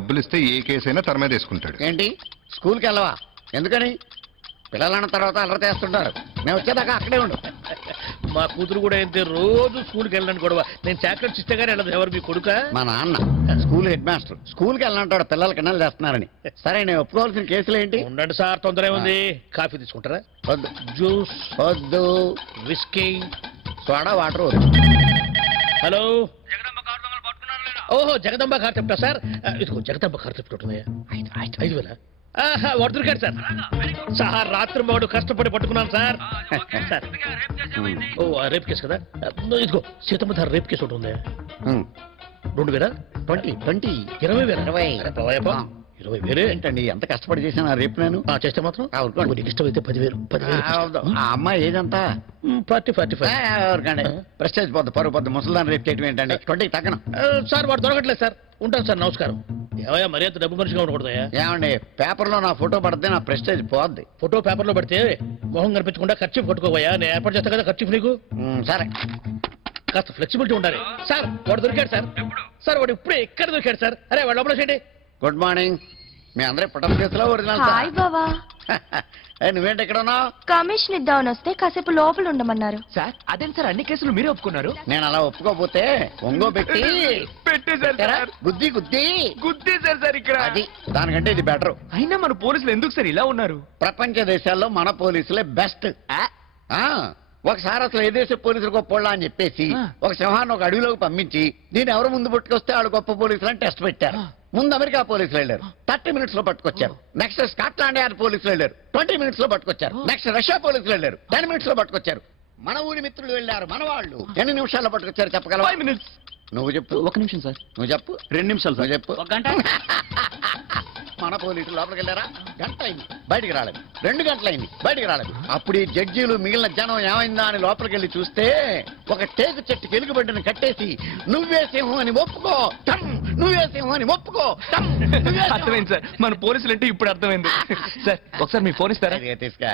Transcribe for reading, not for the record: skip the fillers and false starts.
డబ్బులు ఇస్తే ఏ కేసైనా తన మీద వేసుకుంటాడు. ఏంటి స్కూల్కి వెళ్ళవా? ఎందుకని? పిల్లలన్న తర్వాత అల్లరి చేస్తుంటారు. నేను వచ్చేదాకా అక్కడే ఉండు. మా కూతురు కూడా ఏంటి రోజు స్కూల్కి వెళ్ళడానికి గొడవ. నేను చాక్లెట్స్ ఇస్తే గానీ వెళ్ళదు. ఎవరు మీ కొడుక? మా నాన్న స్కూల్ హెడ్ మాస్టర్. స్కూల్కి వెళ్ళంటాడు పిల్లలు కిన్నలు చేస్తున్నారని. సరే నేను ఒప్పుకోవాల్సిన కేసులు ఏంటి? ఉండండి సార్, తొందర ఉంది. కాఫీ తీసుకుంటారా? వద్దు. జ్యూస్ వద్దు. విస్కీ, సోడా వాటర్ వద్దు. హలో ఓహో జగదంబ కార్ చెప్తా సార్. ఇదిగో జగదంబ కార్ చెప్తున్నాయా? 5,000 వాడు దొరికాడు సార్. సార్ రాత్రి వాడు కష్టపడి పట్టుకున్నాను సార్. సార్ ఓ రేప్ కేసు కదా. ఇదిగో సీతమ్మ ధార రేప్ కేసు ఒకటి ఉంది. 2,000 20 20,000 20,000 ఏంటండి ఎంత కష్టపడి చేశాను రేపు నేను చేస్తే మాత్రం నీకు ఇష్టమైతే 10,000 ఆ అమ్మాయి ఏదంతా 40-45 ఎవరికండి ప్రెస్టేజ్ పోద్దు, పరుగు పోద్దు. ముసలిదాన్ని రేపు చేయటం ఏంటండి? 20 తగ్గను సార్. వాడు దొరకట్లేదు సార్. ఉంటాను సార్, నమస్కారం. ఏమయ్యా మరి అంత డబ్బు మనిషిగా ఉండకూడదయా? ఏమండి పేపర్లో నా ఫోటో పడితే నా ప్రెస్టేజ్ పోద్ది. ఫోటో పేపర్లో పెడితే మొహం కనిపించకుండా ఖర్చు కొట్టుకోవయ్యా. నేను ఏర్పాటు చేస్తా కదా ఖర్చు నీకు. సరే కాస్త ఫ్లెక్సిబిలిటీ ఉండాలి సార్. వాడు దొరికాడు సార్. సార్ వాడు ఇప్పుడే ఎక్కడ దొరికాడు సార్? అరే వాడు లోపల చేయండి. Good morning. మీ అందరి పుట్టం కేసులో ఒరిజినల్. హాయ్ బావా. నువ్వేంటి ఎక్కడ ఉన్నావు? కమిషన్ ఇద్దామని వస్తే కాసేపు లోపల ఉండమన్నారు. సార్ అదేం సార్ అన్ని కేసులు మీరే ఒప్పుకున్నారు? నేను అలా ఒప్పుకోపోతే ఒంగో పెట్టి పెట్టేశారు. గుద్ది గుద్ది గుద్దేశారు సార్ ఇక్కడ. అది దానికంటే ఇది బెటర్. అయినా మన పోలీసులు ఎందుకు సార్ ఇలా ఉన్నారు? ప్రపంచ దేశాల్లో మన పోలీసులే బెస్ట్. ఒకసారి అసలు ఏ దేశ పోలీసులు గొప్పోళ్ళ అని చెప్పేసి ఒక సింహాన్ని ఒక అడవిలోకి పంపించి దీన్ని ఎవరు ముందు పట్టుకొస్తే వాళ్ళు గొప్ప పోలీసులు అని టెస్ట్ పెట్టారు. ముందు అమెరికా పోలీసులు వెళ్ళారు, 30 minutes లో పట్టుకొచ్చారు. నెక్స్ట్ స్కాట్లాండ్ యార్డ్ పోలీసులు వెళ్ళారు, 20 minutes లో పట్టుకొచ్చారు. నెక్స్ట్ రష్యా పోలీసులు వెళ్ళారు, 10 minutes లో పట్టుకొచ్చారు. మన ఊరి మిత్రులు వెళ్ళారు, మన వాళ్ళు ఎన్ని నిమిషాల్లో పట్టుకొచ్చారు చెప్పగలవా? 5 minutes. నువ్వు చెప్పు. 1 నిమిషం సార్. నువ్వు చెప్పు. 2 నిమిషాలు నువ్వు చెప్పు. 1 గంట. మన పోలీసులు లోపలికి వెళ్ళారా? గంట అయింది, బయటికి రాలేదు. 2 గంటలైంది, బయటికి రాలేదు. అప్పుడు ఈ జడ్జీలు మిగిలిన జనం ఏమైందా అని లోపలికి వెళ్ళి చూస్తే ఒక టేకు చెట్టుకి ఎలుగుబంటిని కట్టేసి నువ్వే సింహం అని ఒప్పుకో, నువ్వే సింహం అని ఒప్పుకో. అర్థమైంది సార్. మన పోలీసులు అంటే ఇప్పుడు అర్థమైంది. సార్ ఒకసారి మీ ఫోన్ ఇస్తారా? తీసుకా.